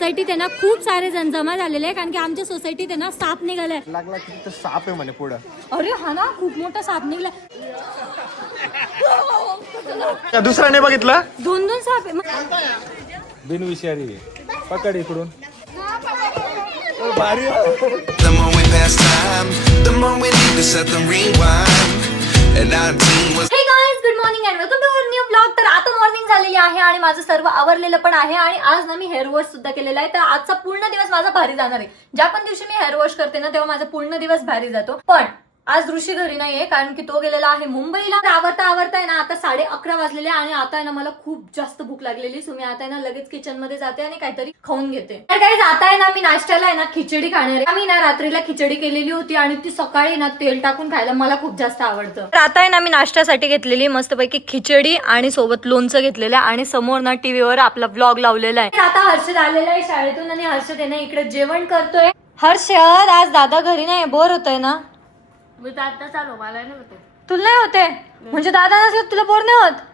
सोसायटीत आहे ना खूप सारे जण जमा झालेले आहे, कारण की आमच्या सोसायटीत आहे ना साप निघालाय. लागला की तिथं साप आहे म्हणे पुढं. अरे हा ना, खूप मोठा साप निघालाय. दुसरा नाही बघितला. 2 साप आहे. बिनविषारी पकड इकडून. The more we pass time, the more we need to set the rewind. And our team was. Hey guys, good morning and welcome to our new blog. तर आता मॉर्निंग झालेली आहे आणि माझं सर्व आवरलेलं पण आहे आणि आज ना मी हेअर वॉश सुद्धा केलेला आहे. तर आजचा पूर्ण दिवस माझा भारी जाणार आहे. ज्या पण दिवशी मी हेअर वॉश करते ना तेव्हा माझा पूर्ण दिवस भारी जातो. पण आज ऋषी घरी नाहीये, कारण की तो गेलेला आहे मुंबईला. आवरता आहे ना आता 11:30 वाजलेले आणि आता आहे ना मला खूप जास्त भूक लागलेली. सो मी आता आहे ना लगेच किचन मध्ये जाते आणि काहीतरी खाऊन घेते. तर गाईज आता आहे ना मी नाश्त्याला आहे ना खिचडी खाणार आहे. आम्ही ना रात्रीला खिचडी केलेली होती आणि ती सकाळी ना तेल टाकून खायला मला खूप जास्त आवडतं. तर आता आहे ना मी नाश्त्यासाठी घेतलेली मस्तपैकी खिचडी आणि सोबत लोणचं घेतलेलं आहे आणि समोर ना टीव्हीवर आपला व्लॉग लावलेला आहे. आता हर्षद आलेला आहे शाळेतून आणि हर्षद आहे ना इकडे जेवण करतोय. हर्षद, आज दादा घरी नाही, बोर होतोय ना? मी तर आता चालू, मला नाही होते. तुला नाही होते म्हणजे दादा नसलं तुला बोर नाही होत?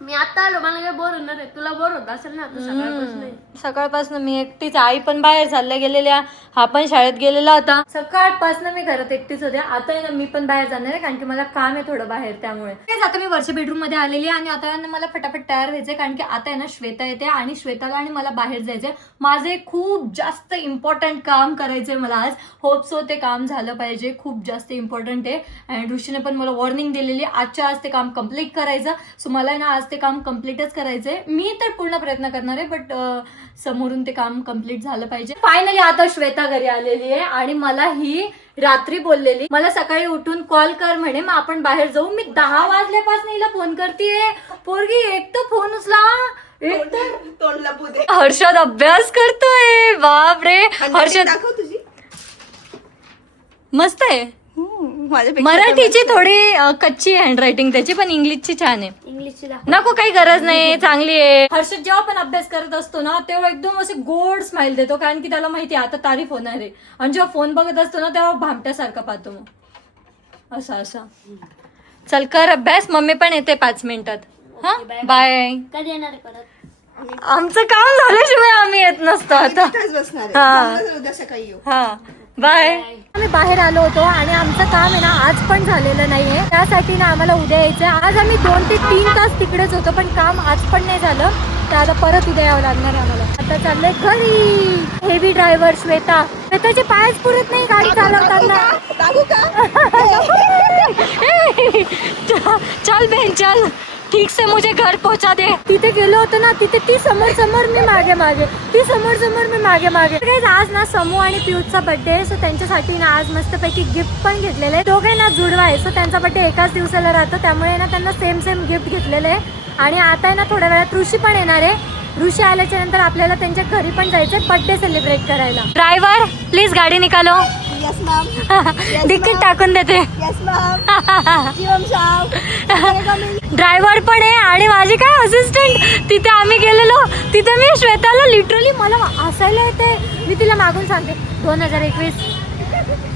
मी आता आलो, मला काय बोर होणार आहे? तुला बोर होत असेल ना आता सकाळपासून. सकाळपासून मी एकटीच. आई पण बाहेर चालल्या गेलेल्या, हा पण शाळेत गेलेला होता. सकाळपासून मी घरात एकटीच होते. आता ना मी पण बाहेर जाणार आहे, कारण की मला काम आहे थोडं बाहेर. त्यामुळे आता मी वरच्या बेडरूम मध्ये आलेली आहे आणि आता मला फटाफट तयार व्हायचंय, कारण की आता आहे ना श्वेता येते आणि श्वेताला आणि मला बाहेर जायचंय. माझे खूप जास्त इम्पॉर्टंट काम करायचंय मला आज. होप सो ते काम झालं पाहिजे. खूप जास्त इम्पॉर्टंट आहे आणि ऋषीने पण मला वॉर्निंग दिलेली आजच्या आज ते काम कम्प्लीट करायचं. सो मला ना आज ते काम कम्प्लीटच करायचंय. मी तर पूर्ण प्रयत्न करणार आहे, बट समोरून ते काम कम्प्लीट झालं पाहिजे. फायनली आता श्वेता घरी आलेली आहे आणि मला ही रात्री बोललेली, मला सकाळी उठून कॉल कर म्हणे, मग आपण बाहेर जाऊ. मी 10 वाजल्यापासून हिला फोन करतेय. पोरगी एक तर फोन उचला, एक तर हर्षद अभ्यास करतोय. बापरे हर्षद, मस्त आहे. मराठीची थोडी कच्ची हँडरायटिंग त्याची, पण इंग्लिशची छान आहे. इंग्लिशची नको, काही गरज नाही, चांगली आहे. हर्षद जेव्हा पण अभ्यास करत असतो ना तेव्हा एकदम असे गोड स्माइल देतो, कारण की त्याला माहिती आहे आता तारीफ होणार आहे. आणि जेव्हा फोन बघत असतो ना तेव्हा भामट्यासारखा पाहतो. मग असा चल कर अभ्यास, मम्मी पण येते 5 मिनिटात. हा, बाय. कधी येणार आहे परत? आमचं काम झाल्याशिवाय आम्ही येत नसतो आता. हा, बाय. आम्ही बाहेर आलो होतो आणि आमचं काम आहे ना आज पण झालेलं नाहीये. त्यासाठी ना आम्हाला उद्या यायचंय. आज आम्ही 2 ते 3 तास तिकडेच होतो, पण काम आज पण नाही झालं. तर आता परत उद्या यावं लागणार आहे आम्हाला. आता चाललंय घरी. हेवी ड्रायव्हर श्वेताचे पायच पुरत नाही गाडी चालवताना. चल बेन चल, ठीक से मुझे घर पोहोचा दे. तिथे गेलो होतो ना, तिथे ती समोर मी मागे मागे, ती समोर मी मागे मागे. आज ना समू आणि पियुषचा बर्थडे आहे. सो त्यांच्यासाठी ना आज मस्तपैकी गिफ्ट पण घेतलेलं आहे. दोघे ना जुडवा आहे, सो त्यांचा बर्थडे एकाच दिवसाला राहतो. त्यामुळे ना त्यांना सेम गिफ्ट घेतलेलं आहे. आणि आता आहे ना थोड्या वेळात ऋषी पण येणार आहे. ऋषी आल्याच्या नंतर आपल्याला त्यांच्या घरी पण जायचंय बर्थडे सेलिब्रेट करायला. ड्रायव्हर प्लीज गाडी निकालो. तिकीट टाकून देते. ड्रायव्हर पण आहे आणि माझी काय असिस्टंट. तिथे आम्ही गेलेलो, तिथे मी श्वेताला लिटरली, मला हसायला येते. मी तिला मागून सांगते 2021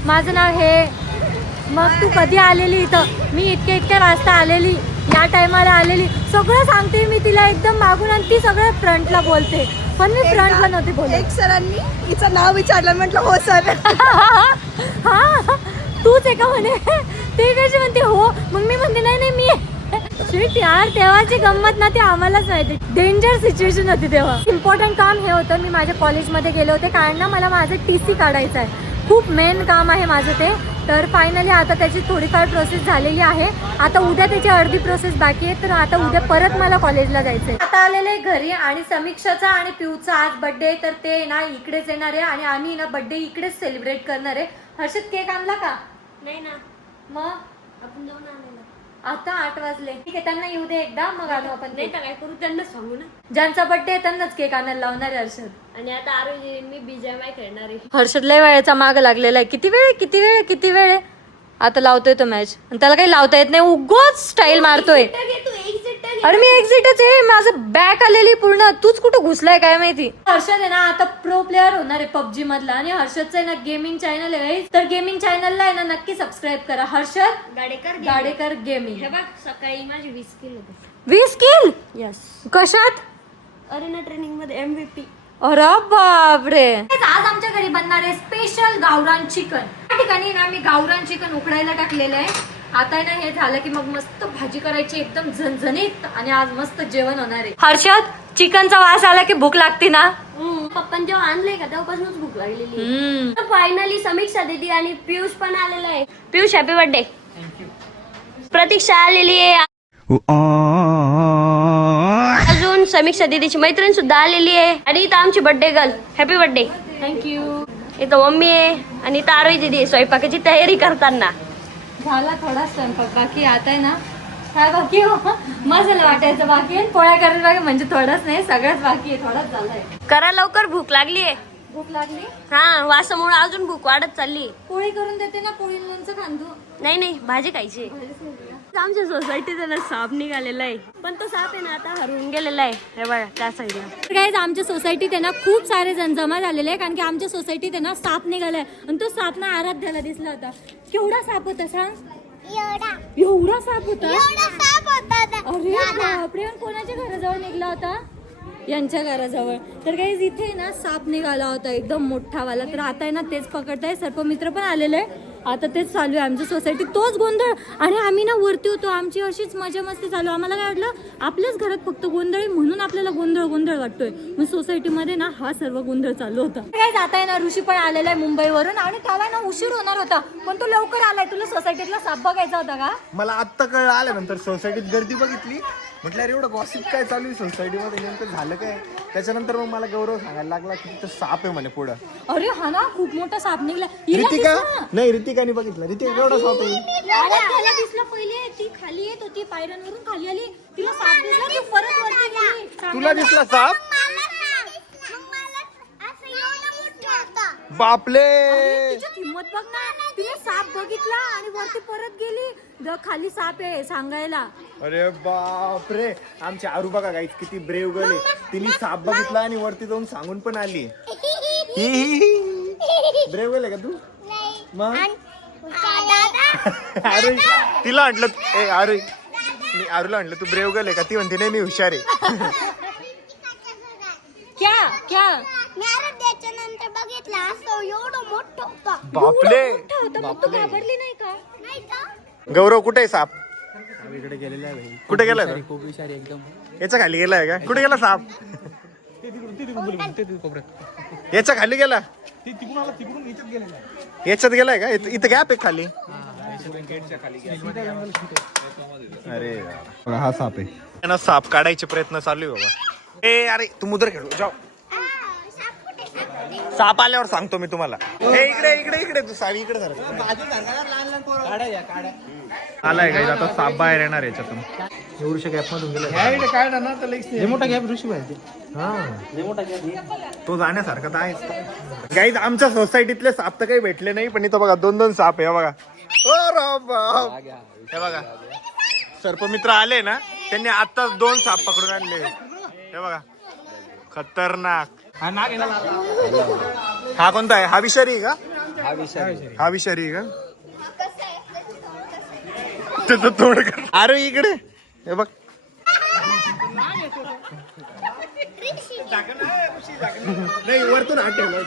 माझं नाव हे. मग तू कधी आलेली इथं? मी इतक्या वाजता आलेली, या टायमाला आलेली, सगळं सांगते मी तिला एकदम मागून. आणि ती सगळं फ्रंटला बोलते, पण मी फ्रंटला नव्हती बोलते. एक सरांनी हिचं नाव विचारलं, म्हटलं हो सर. हा, तूच आहे का म्हणे. ते कशी म्हणते हो, मग मी म्हणते नाही मी. शिट यार, तेव्हाची गंमत ना ती आम्हालाच माहिती. डेंजर सिच्युएशन होती तेव्हा. इम्पॉर्टंट काम हे होतं, मी माझ्या कॉलेजमध्ये गेले होते, कारण ना मला माझं TC काढायचं आहे. खूप मेन काम आहे माझं ते. तर फायनली आता त्याची थोडीफार प्रोसेस झालेली आहे. आता उद्या त्याची अर्धी प्रोसेस बाकी आहे. तर आता उद्या परत मला कॉलेजला जायचंय. आता आलेले घरी आणि समीक्षाचा आणि पिऊचा आज बर्थडे, तर ते ना इकडेच येणार आहे आणि आम्ही ना बर्थडे इकडेच सेलिब्रेट करणार आहे. हर्षद केक आणला का? नाही ना, मग आपण जाऊन आणायला. आता 8 वाजले. ठीक आहे, त्यांना येऊ दे एकदा, मग आणू आपण. नाही तर काय करू, त्यांना सांगू ना. ज्यांचा बर्थडे आहे त्यांनाच केक आणायला लावणार आहे हर्षद. आणि आता आरोग्य मी BGMI खेळणार आहे. हर्षद लय वेळेचा माग लागलेला आहे. किती वेळ आता लावतोय तो मॅच, आणि त्याला काही लावता येत नाही, उगाच स्टाईल मारतोय. अरे मी एक्झिटच आहे, माझं बॅक आलेली पूर्ण. तूच कुठं घुसलाय काय माहिती. हर्षद आहे ना आता प्रो प्लेअर होणार आहे PUBG मधला. आणि हर्षदचं आहे ना गेमिंग चॅनल आहे, तर गेमिंग चॅनलला आहे ना नक्की सबस्क्राईब करा. हर्षद गाडेकर गेमिंग. हे बघ, सकाळी माझी 20 किल होते. 20 किल यस. कशात? अरेना ट्रेनिंग मध्ये MVP. अरे बापरे. आज आमच्या घरी बनणार आहे स्पेशल गावरान चिकन. त्या ठिकाणी ना मी गावरान चिकन उकडायला टाकलेलं आहे. आता ना हे झालं की मग मस्त भाजी करायची एकदम झणझणीत आणि आज मस्त जेवण होणार आहे. हर्षद, चिकनचा वास आला की भूक लागते ना? पप्पान जेव्हा आणलंय का तेव्हापासूनच भूक लागलेली. फायनली समीक्षा दीदी आणि पियुष पण आलेला आहे. Piyush happy birthday. प्रतीक्षा आलेली आहे. अजून समीक्षा दीदीची मैत्रीण सुद्धा आलेली आहे. आणि इथं आमची birthday girl. Happy birthday. Thank you. इथं मम्मी आहे आणि इथं आरोही दीदी स्वयंपाकाची तयारी करताना. झाला थोडा स्वयंपाक बाकी. आता आहे ना काय बाकी हो, मसाला वाटायचं बाकी आहे, पोळ्या करायचं बाकी. म्हणजे थोडंच नाही, सगळंच बाकी आहे. थोडंच झालंय. करा लवकर, भूक लागली आहे. भूक लागली. हा, वासामुळे अजून भूक वाढत चालली. पोळी करून देते ना, पोळी लोणचं खांदू. नाही भाजी खायची. आमच्या सोसायटीत ना साप निघालेला आहे, पण तो साप आहे ना आता हरवून गेलेला आहे. हे बघा त्या साईडला. गाईज, आमच्या सोसायटीत आहे ना खूप सारे जण जमा झालेले आहे, कारण की आमच्या सोसायटीत आहे ना साप निघालाय. आणि तो साप ना आराध्याला दिसला होता. केवढा साप होता सांग? एवढा साप होता. अरे बापरे. कोणाच्या घराजवळ निघला होता? यांच्या घराजवळ. तर काही इथे ना साप निघाला होता एकदम मोठावाला. तर आता आहे ना तेच पकडताय. सर्पमित्र पण आलेले आहे. आता तेच चालू आहे आमच्या सोसायटीत, तोच गोंधळ. आणि आम्ही ना वरती होतो, आमची अशीच मजा मस्ती चालू. आम्हाला काय वाटलं आपल्याच घरात फक्त गोंधळ आहे म्हणून आपल्याला गोंधळ वाटतोय. मग सोसायटीमध्ये ना हा सर्व गोंधळ चालू होता. काय जाताय ना ऋषी पण आलेला आहे मुंबईवरून. आणि त्याला ना उशीर होणार होता, पण तो लवकर आलाय. तुला सोसायटीतला साप बघायचा होता का? मला आत्ता कळलं आल्यानंतर. सोसायटीत गर्दी बघितली, म्हटलं अरे एवढं गॉसिप काय चालू आहे सोसायटीमध्ये, नेमकं झालं काय. त्याच्यानंतर मग मला गौरव सांगायला लागला की तिथं साप आहे म्हणे पुढं. अरे हा ना खूप मोठा साप निघला. रितिका नाही, रितिकाने बघितलं. रितिका केवढा साप आहे. त्याला दिसलं पहिले, ती खाली येत होती, पायऱ्यांवरून खाली आली, तिला साप दिसला, ती परत वरती गेली. तुला दिसला साप? बापले. तिची हिंमत बघ ना, तिने साप बघितला आणि वरती परत गेली. खाली साप आहे सांगायला. अरे बापरे. आमची आरू बघा गाईस किती ब्रेव गर्ल आहे. तिने साप बघितला आणि वरती जाऊन सांगून पण आली. ब्रेव गर्ल आहे का तू? मग अरे तिला म्हटलं, ए अरे मी आरूला म्हटलं तू ब्रेव गर्ल आहे का? ती म्हणते नाही मी हुशार आहे. क्या नंतर बघितला असं एवढं मोठं होतं. बापले. मग तू घाबरली नाही का? गौरव कुठे आहे साप? इकडे गेलेला आहे. कुठे गेलाय तो? खूप हुशार एकदम. याच्या खाली गेलाय का? कुठे गेला साप? याच्या खाली गेला. याच्यात गेलाय का? इथं गॅप आहे खाली. अरे हा साप आहे ना. साप काढायचे प्रयत्न चालू आहे बाबा. ए अरे तू मुद्र खेळू जाऊ. साप आल्यावर सांगतो मी तुम्हाला. इकडे इकडे इकडे तू सावी इकडे झाला. आलाय का आता साप बाहेर येणार याच्यातून. एवढ्या गॅप मधून गेला. मोठा गॅप ऋषी पाहिजे. तो जाण्यासारखा तर आहेच. गाईज आमच्या सोसायटीतले साप तर काही भेटले नाही, पण इथं बघा 2-2 साप आहे. बघा हे बघा सर्पमित्र आले ना, त्यांनी आताच 2 साप पकडून आणले. हे बघा खतरनाक. हा कोणता आहे? हा विषारी का? हा विषारी का? त्याचं तोड कर. अरे इकडे हे बघ. नाही वरतून हात ठेवला.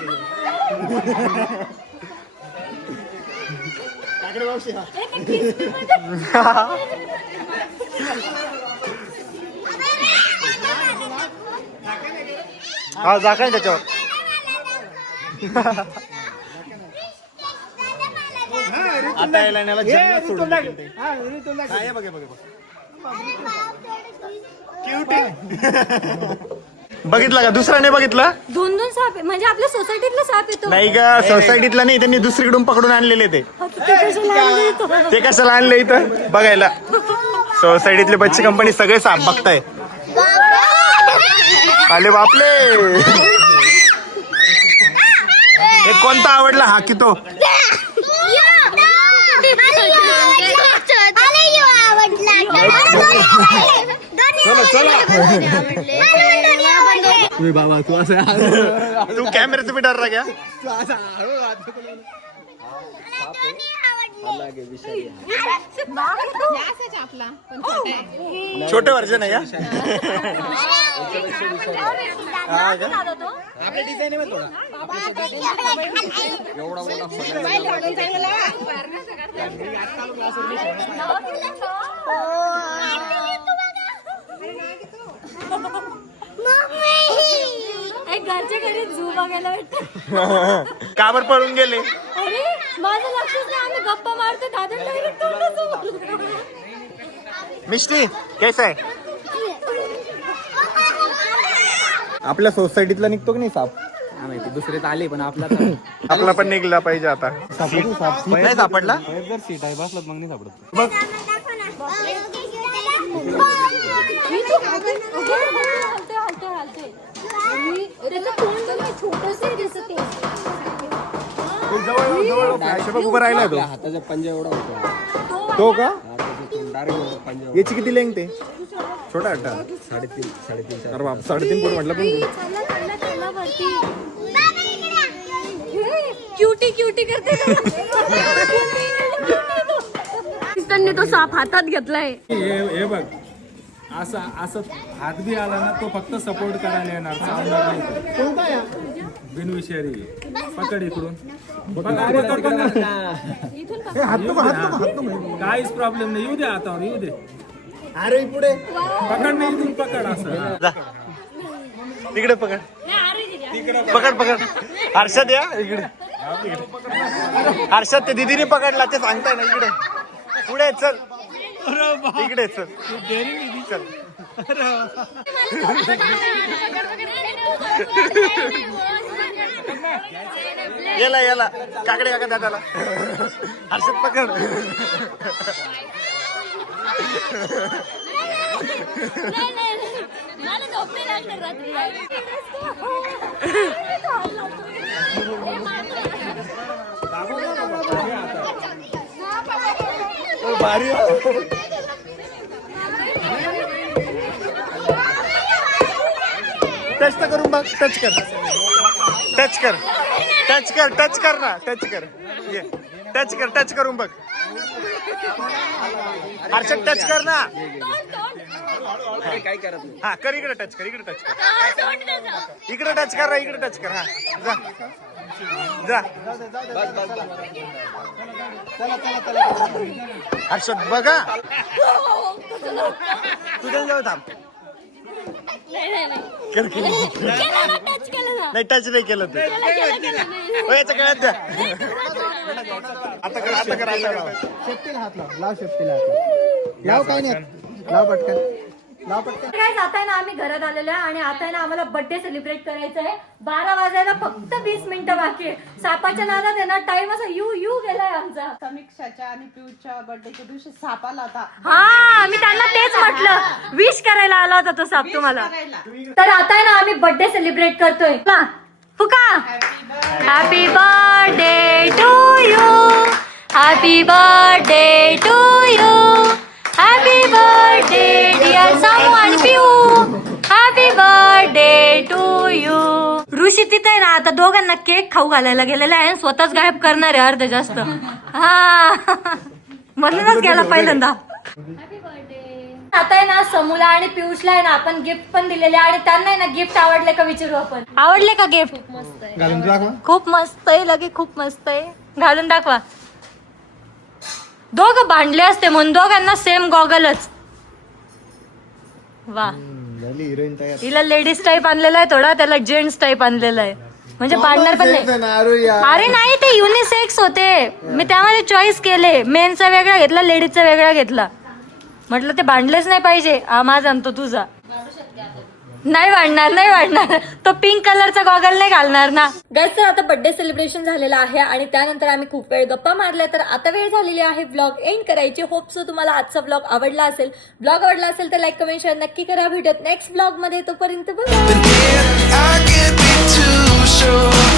हा जाका त्याच्यावर. आता यायला न्यायला जंगलात सोडून गेलते. हा, हे बघ, हे बघ, हे बघ. Cute आहे. बघितला का? दुसरा नाही बघितला? 2-2 साप आहे. म्हणजे आपल्या सोसायटीतला साप येतो. नाही का? सोसायटीतला नाही, त्यांनी दुसरीकडून पकडून आणलेले ते. ते कशाला आणले इथं बघायला? सोसायटीतले बच्ची कंपनी सगळे साप बघताय. आले बापले. एक कोणता आवडला? हा की तो? बाबा तू असं तू कॅमेऱ्याचं बी डर क्या? छोटे वर्जन आहे आपल्या डिझाईन आहे थोडा एवढा एक घरच्या घरी झू बघायला भेटत. काबर पळून गेले. अरे माझं लक्षच नाही, आम्ही गप्पा मारतो दादा डायरेक्ट तोंडासमोर. मिष्टी कैसा आहे. आपल्या सोसायटीतला निघतो की नाही साप. हा माहिती दुसरे तर आले पण आपला आपला पण निघला पाहिजे आता. नाही सापडला. जर सीट आहे बसलात मग नाही सापडत. बघ उभं राहिला तो. हाताचा पंजा एवढा होता तो का डायरेक्ट पंजा याची किती लेंथ आहे. छोटा हट्टा 3.5 अरे बाप 3.5 फूट म्हटलं पण क्यूटी क्यूटी करते. त्यांनी तो साप हातात घेतलाय. हे बघ असं असं हात बी आला ना तो फक्त सपोर्ट करायला येणार चावणार नाही. बिनविषारी पकड इकडून काहीच प्रॉब्लेम नाही. येऊ दे हातावर येऊ दे. अरे पुढे पकड नाही इथून पकड असं तिकडे पकड पकड पकड. हर्षद या इकडे. हर्षद ते दिदीने पकडला ते सांगताय ना. इकडे पुढे चल. इकडे चल चल. याला याला काकडे काका दादाला. हर्षद पकड. भारी टच तर करून बघ. टच कर टच कर टच कर टच कर ना. टच कर ये टच कर टच करून बघ. हर्षद टच कर ना. काय करत नाही. हा कर इकडे टच कर. इकडे टच कर. इकडे टच कर. इकडे टच कर. हा जा जा. हर्षद बघा तुझ्या जवळ थांब. कर की. नाही टच नाही केलं तू. याच्या गळ्यात द्या. आता कर आता कर. शेपटीला हात लाव. लाव शेपटीला हात लाव. लाव काय नाही. लाव पटकन लाव पटकन. काय आता आहे ना आम्ही घरात आलेलो आहे आणि आता आहे ना आम्हाला बर्थडे सेलिब्रेट करायचा आहे. 12 वाजायला फक्त 20 मिनिटं बाकी आहे. सापाच्या नादात आहे ना टाइम असा यू यू गेलाय आमचा. समीक्षाच्या आणि पियूच्या बर्थडेच्या दिवशी साप आला होता. हा मी त्यांना तेच म्हटलं. विश करायला आला होता तो साप तुम्हाला. तर आता आहे ना आम्ही बर्थडे सेलिब्रेट करतोय. फुका happy birthday to you. Happy birthday to you. Happy birthday dear Samu आणि Piu. Happy birthday to you. Rishi तिथे आहे ना आता दोघांना केक खाऊ घालायला गेलेला आहे. स्वतःच गायब करणार आहे अर्ध जास्त. हा म्हणूनच गेला पहिल्यांदा. आता आहे ना समूला आणि पियुषला आहे ना आपण गिफ्ट पण दिलेले आणि त्यांना आहे ना गिफ्ट आवडले का विचारू आपण. आवडले का गिफ्ट. घालून दाखवा. खूप मस्त आहे. लगे खूप मस्त आहे. घालून दाखवा. दोघं भांडले असते म्हणून दोघांना सेम गॉगलच. वा हिरोईन तयार. हिला लेडीज टाईप आणलेला आहे थोडा. त्याला जेंट्स टाईप आणलेला आहे म्हणजे भांडणार पण नाही. अरे नाही ते युनिसेक्स होते. मी त्यामध्ये चॉईस केले. मेनचा वेगळा घेतला लेडीजचा वेगळा घेतला. म्हटलं ते भांडलेच नाही पाहिजे. हा माझा आणतो तुझा. नाही वाढणार नाही वाढणार. तो पिंक कलरचा गॉगल नाही घालणार ना. गाईस तर आता बर्थडे सेलिब्रेशन झालेलं आहे आणि त्यानंतर आम्ही खूप वेळ गप्पा मारल्या. तर आता वेळ झालेली आहे ब्लॉग एंड करायची. होप सो तुम्हाला आजचा ब्लॉग आवडला असेल. ब्लॉग आवडला असेल तर लाईक कमेंट शेअर नक्की करा. भेटत नेक्स्ट ब्लॉग मध्ये. तोपर्यंत I can't be too sure